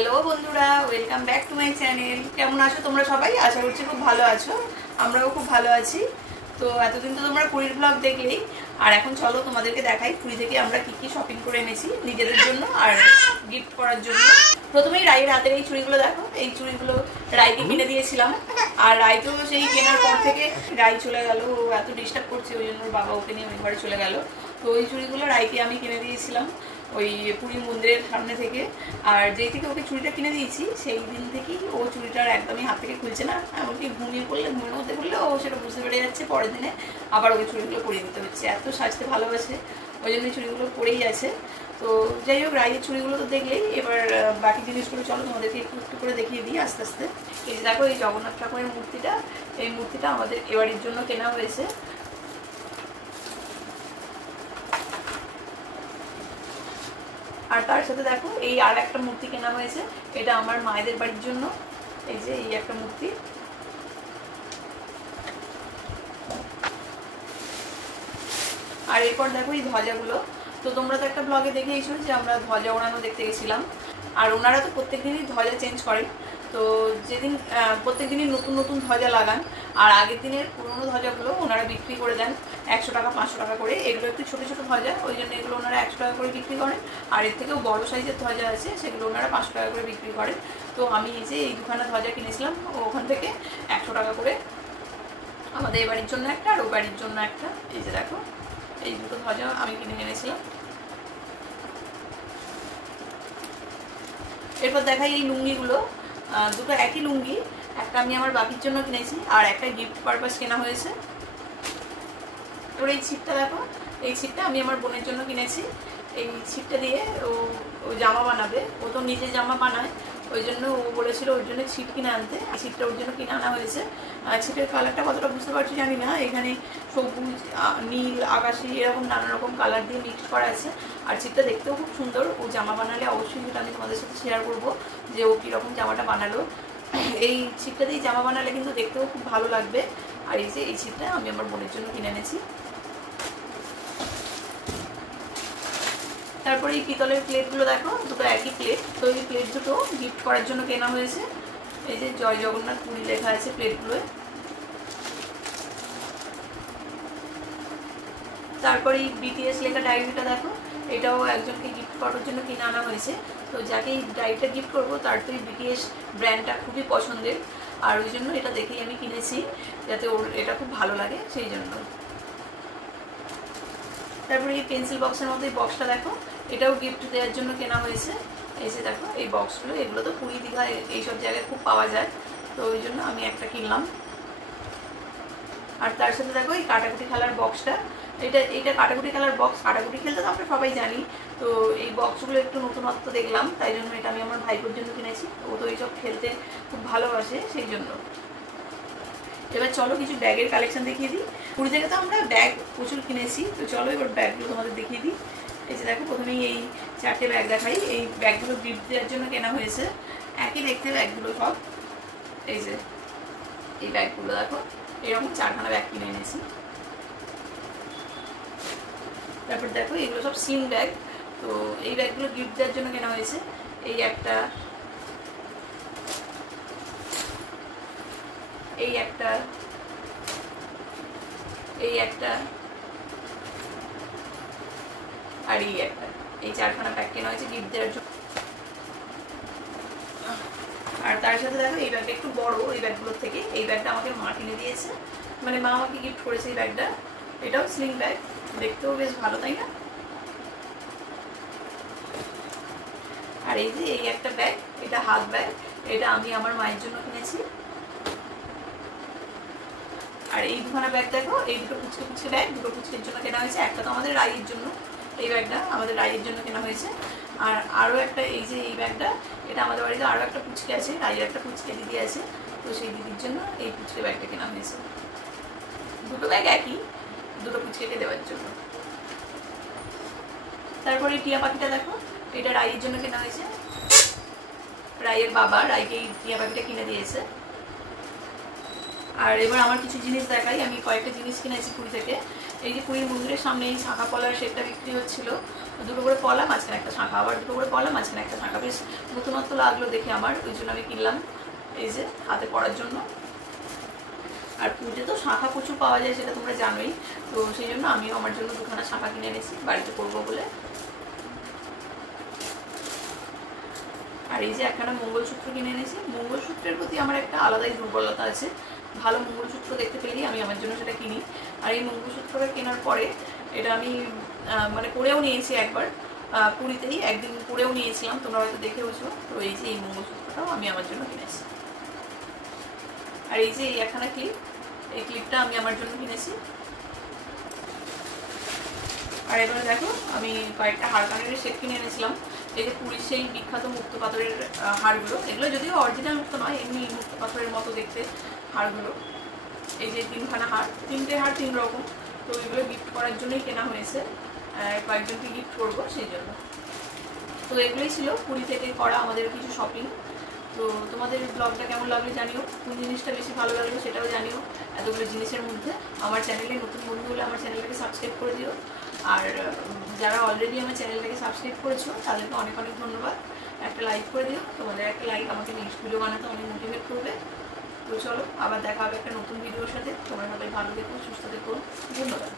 Hello বন্ধুরা, welcome back to my channel. কেমন আছো তোমরা সবাই? আশা করছি খুব ভালো আছো। আমরাও খুব ভালো আছি। তো এতদিন তো তোমরা পুরীর ব্লগ দেখলেই, আর এখন চলো তোমাদেরকে দেখাই পুরী থেকে আমরা কি কি শপিং করে এনেছি নিজেদের জন্য আর গিফট করার জন্য। প্রথমেই রাইয়ের হাতের এই চুড়িগুলো দেখো, এই চুড়িগুলো রাইকে কিনে দিয়েছিলাম। আর রাই তো সেই কেনার পর থেকে রাই চলে গেল, ও এত ডিস্টার্ব করছে, ওই জন্য ওর বাবা ওকে নিয়ে ওই ঘরে চলে গেল। তো ওই চুড়িগুলো রাইকে আমি কিনে দিয়েছিলাম ওই পুরী মন্দিরের সামনে থেকে। আর যেই থেকে ওকে চুড়িটা কিনে দিয়েছি সেই দিন থেকেই ও চুড়িটার একদমই হাত থেকে খুলছে না। এমনকি ঘুমিয়ে পড়লে, ঘুমের মধ্যে পড়লে ও সেটা বুঝতে পেরে যাচ্ছে, পরের দিনে আবার ওকে চুড়িগুলো পরিয়ে দিতে হচ্ছে। এত সাজতে ভালোবাসে, ওই জন্য চুড়িগুলো পরেই আছে। তো যাই হোক, রাইয়ের চুড়িগুলো তো দেখলেই, এবার বাকি জিনিসগুলো চলো তোমাদেরকে একটু একটু করে দেখিয়ে দিই আস্তে আস্তে। এই যে দেখো, এই জগন্নাথ ঠাকুরের মূর্তিটা, এই মূর্তিটা আমাদের এবারের জন্য কেনা হয়েছে। আর তার সাথে দেখো এই আর একটা মূর্তি কেনা হয়েছে, এটা আমার মায়েদের বাড়ির জন্য। এই যে এই একটা মূর্তি। আর এরপর দেখো এই ধ্বজাগুলো। তো তোমরা তো একটা ব্লগে দেখেইছো যে আমরা ধ্বজা ওড়ানো দেখতে গেছিলাম। আর ওনারা তো প্রত্যেকদিনই ধ্বজা চেঞ্জ করেন। তো যেদিন প্রত্যেকদিনই নতুন নতুন ধ্বজা লাগান, আর আগের দিনের পুরোনো ধ্বজাগুলো ওনারা বিক্রি করে দেন 100 টাকা 500 টাকা করে। এগুলো একটু ছোটো ছোটো ধ্বজা, ওই জন্য এগুলো ওনারা 100 টাকা করে বিক্রি করেন। আর এর থেকেও বড়ো সাইজের ধ্বজা আছে, সেগুলো ওনারা 500 টাকা করে বিক্রি করেন। তো আমি এই যে এই দুখানা ধ্বজা কিনেছিলাম, ওখান থেকে 100 টাকা করে আমাদের এই বাড়ির জন্য একটা, আর ও বাড়ির জন্য একটা। এই যে দেখো, এই দুটো ধ্বজা আমি কিনে এনেছিলাম। এরপর দেখাই এই লুঙ্গিগুলো, দুটো একই লুঙ্গি। একটা আমি আমার বাপির জন্য কিনেছি, আর একটা গিফট পারপাস কেনা হয়েছে। এবার এই ছিটটা দেখো, এই ছিটটা আমি আমার বোনের জন্য কিনেছি। এই ছিটটা দিয়ে ও জামা বানাবে, ও তো নিজে জামা বানায়, ওই জন্য ও বলেছিল ওর জন্য ছিট কিনে আনতে। ছিটটা ওর জন্য কিনে আনা হয়েছে। ছিটের কালারটা কতটা বুঝতে পারছি জানি না, এখানে সবুজ, নীল, আকাশি এরকম নানা রকম কালার দিয়ে মিক্স করা আছে। আর ছিটটা দেখতেও খুব সুন্দর। ও জামা বানালে অবশ্যই সেটা আমি তোমাদের সাথে শেয়ার করবো যে ও কীরকম জামাটা বানালো। এই ছিটটা দিয়ে জামা বানালে কিন্তু দেখতেও খুব ভালো লাগবে। আর এই যে এই ছিটটা আমি আমার বোনের জন্য কিনে এনেছি। তারপরে এই পিতলের প্লেটগুলো দেখো, দুটো একই প্লেট। তো এই প্লেট দুটো গিফট করার জন্য কেনা হয়েছে। এই যে জয় জগন্নাথ পুরী লেখা আছে প্লেটগুলোয়। তারপরে এই বিটিএস লেখা ডায়েরিটা দেখো, এটাও একজনকে গিফট করার জন্য কিনে আনা হয়েছে। তো যাকে এই ডায়েরিটা গিফট করবো তার তো এই বিটিএস ব্র্যান্ডটা খুবই পছন্দের, আর ওই জন্য এটা দেখেই আমি কিনেছি, যাতে ওর এটা খুব ভালো লাগে সেই জন্য। তারপরে এই পেন্সিল বক্সের মধ্যে এই বক্সটা দেখো, এটাও গিফট দেওয়ার জন্য কেনা হয়েছে। এই যে দেখো এই বক্সগুলো, এগুলো তো পুরী দীঘা এইসব জায়গায় খুব পাওয়া যায়, তো ওই জন্য আমি একটা কিনলাম। আর তার সাথে দেখো এই কাটাকুটি খেলার বক্সটা, এটা কাটাকুটি খেলার বক্স। কাটাকুটি খেলতে তো আমরা সবাই জানি, তো এই বক্সগুলো একটু নতুনত্ব দেখলাম, তাই জন্য এটা আমি আমার ভাইপোর জন্য কিনেছি। ও তো এইসব খেলতে খুব ভালোবাসে সেই জন্য। এবার চলো কিছু ব্যাগের কালেকশন দেখিয়ে দিই। পুরী থেকে তো আমরা ব্যাগ প্রচুর কিনেছি, তো চলো এবার ব্যাগগুলো তোমাদের দেখিয়ে দিই। এই যে দেখো, প্রথমেই এই 4টে ব্যাগ দেখাই। এই ব্যাগগুলো গিফট দেওয়ার জন্য কেনা হয়েছে, একই দেখতে ব্যাগগুলো সব। এই যে এই ব্যাগগুলো দেখো, এরকম 4খানা ব্যাগ কিনে এনেছি। তারপর দেখো এগুলো সব স্লিং ব্যাগ, তো এই ব্যাগগুলো গিফট দেওয়ার জন্য কেনা হয়েছে। এই একটা, এই একটা, এই একটা, আর এই একটা। এই 4খানা ব্যাগ কেনা হয়েছে গিফট দেওয়ার জন্য। আর তার সাথে দেখো এই ব্যাগটা একটু বড় এই ব্যাগগুলোর থেকে। এই ব্যাগটা আমাকে মা কিনে দিয়েছে, মানে মা আমাকে গিফট করেছে এই ব্যাগটা। এটাও স্লিং ব্যাগ, দেখতেও বেশ ভালো, তাই না? আর এই যে এই একটা ব্যাগ, এটা হাত ব্যাগ, এটা আমি আমার মায়ের জন্য কিনেছি। আর এই দুখানা ব্যাগ দেখো, এই দুটো পুচকে পুচকে ব্যাগ, দুটো পুচকের জন্য কেনা হয়েছে। একটা তো আমাদের রাইয়ের জন্য, এই ব্যাগটা আমাদের রাইয়ের জন্য কেনা হয়েছে। আর আরও একটা, এই যে এই ব্যাগটা, এটা আমাদের বাড়িতে আরও একটা পুচকে আছে, রাইয়ের একটা পুচকে দিদি আছে, তো সেই দিদির জন্য এই পুচকে ব্যাগটা কেনা হয়েছে। দুটো ব্যাগ একই, দুটো পুচকেকে দেওয়ার জন্য। তারপরে টিয়া পাখিটা দেখো, এটা রাইয়ের জন্য কেনা হয়েছে। রাইয়ের বাবা রাইকে এই টিয়া পাখিটা কিনে দিয়েছে। আর এবার আমার কিছু জিনিস দেখাই। আমি কয়েকটা জিনিস কিনেছি পুরী থেকে। এই যে পুরীর মন্দিরের সামনে এই শাঁখা পলার সেটটা বিক্রি হচ্ছিল, তো দুটো করে পলা, মাঝখানে একটা শাঁখা, আবার দুটো করে পলা, মাঝখানে একটা শাঁখা। বেশ নতুনত্ব লাগলো দেখে আমার, ওই জন্য আমি কিনলাম এই যে হাতে পরার জন্য। আর পুজো তো শাঁখা প্রচুর পাওয়া যায়, সেটা তোমরা জানোই। তো সেই জন্য আমিও আমার জন্য দুখানা শাঁখা কিনে এনেছি বাড়িতে করবো বলে। আর এই যে একখানা মঙ্গলসূত্র কিনে এনেছি। মঙ্গলসূত্রের প্রতি আমার একটা আলাদাই দুর্বলতা আছে। ভালো মঙ্গলসূত্র দেখতে পেলেই আমি আমার জন্য সেটা কিনি। আর এই মঙ্গলসূত্রটা কেনার পরে এটা আমি মানে পরেও নিয়েছি একবার, পুরীতেই একদিন পরেও নিয়েছিলাম, তোমরা হয়তো দেখেওছো। তো এই যে এই মঙ্গলসূত্রটাও আমি আমার জন্য কিনেছি। আর এই যে এই একখানা ক্লিপ, এই ক্লিপটা আমি আমার জন্য কিনেছি। আর এবারে দেখো আমি কয়েকটা হাড় কানের সেট কিনে এনেছিলাম। এই যে পুরীর সেই বিখ্যাত মুক্ত পাথরের হাড়গুলো, এগুলো যদিও অরিজিনাল মুক্ত নয়, এমনি মুক্ত পাথরের মতো দেখতে হাড়গুলো। এই যে তিনখানা হাড়, তিনটে হাড় তিন রকম। তো এগুলো গিফট করার জন্যই কেনা হয়েছে, কয়েকজনকে গিফট করবো সেই জন্য। তো এগুলোই ছিল পুরী থেকে করা আমাদের কিছু শপিং। তো তোমাদের ব্লগটা কেমন লাগলো জানিও, কোন জিনিসটা বেশি ভালো লাগলো সেটাও জানিও। এতগুলো জিনিসের মধ্যে আমার চ্যানেলে নতুন বন্ধু হলে আমার চ্যানেলটাকে সাবস্ক্রাইব করে দিও। আর যারা অলরেডি আমার চ্যানেলটাকে সাবস্ক্রাইব করেছো তাদেরকে অনেক অনেক ধন্যবাদ। একটা লাইক করে দিও, তোমাদের একটা লাইক আমাকে নেক্সট ভিডিও বানাতে অনেক মোটিভেট করবে। তো চলো আবার দেখা হবে একটা নতুন ভিডিওর সাথে। তোমরা সবাই ভালো থেকো, সুস্থ থেকো, ধন্যবাদ।